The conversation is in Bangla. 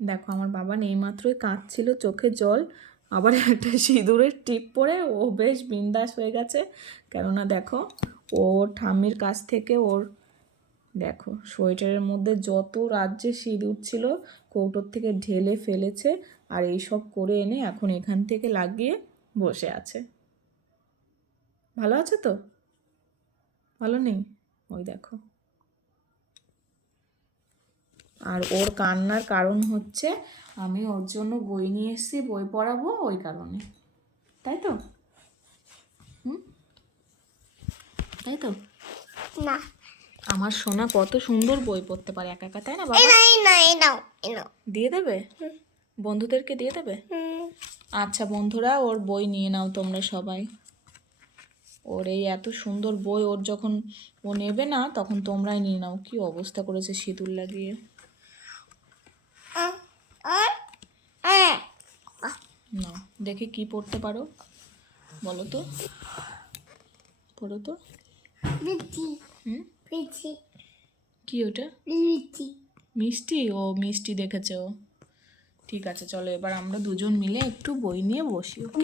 দেখো, আমার বাবা এইমাত্রই কাঁদছিল, চোখে জল, আবার একটা সিঁদুরের টিপ পরে ও বেশ বিন্দাস হয়ে গেছে। কেননা দেখো ওর ঠাম্মির কাছ থেকে ওর, দেখো, সোয়েটারের মধ্যে যত রাজ্যে সিঁদুর ছিল, কৌটোর থেকে ঢেলে ফেলেছে আর এইসব করে এনে এখন এখান থেকে লাগিয়ে বসে আছে। ভালো আছে তো? ভালো নেই? ওই দেখো। আর ওর কান্নার কারণ হচ্ছে আমি ওর জন্য বই নিয়ে এসেছি বই পড়াবো ওই কারণে। তাই তো? হুম? তাই তো? না। আমার সোনা কত সুন্দর বই পড়তে পারে একা একা তাই না বাবা? দিয়ে দেবে? বন্ধুদেরকে দিয়ে দেবে? আচ্ছা বন্ধুরা ওর বই নিয়ে নাও তোমরা সবাই। ওর এই এত সুন্দর বই ওর যখন ও নেবে না তখন তোমরাই নিয়ে নাও। কি অবস্থা করেছে সিঁদুর লাগিয়ে আহ, আর আহ, না দেখে কি পড়তে পারো? বলো তো। পড়ো তো। হুম? কি ওটা? মিষ্টি। মিষ্টি? ও মিষ্টি দেখেছে ও। ঠিক আছে চলো এবার আমরা দুজন মিলে একটু বই নিয়ে বসি ওকে?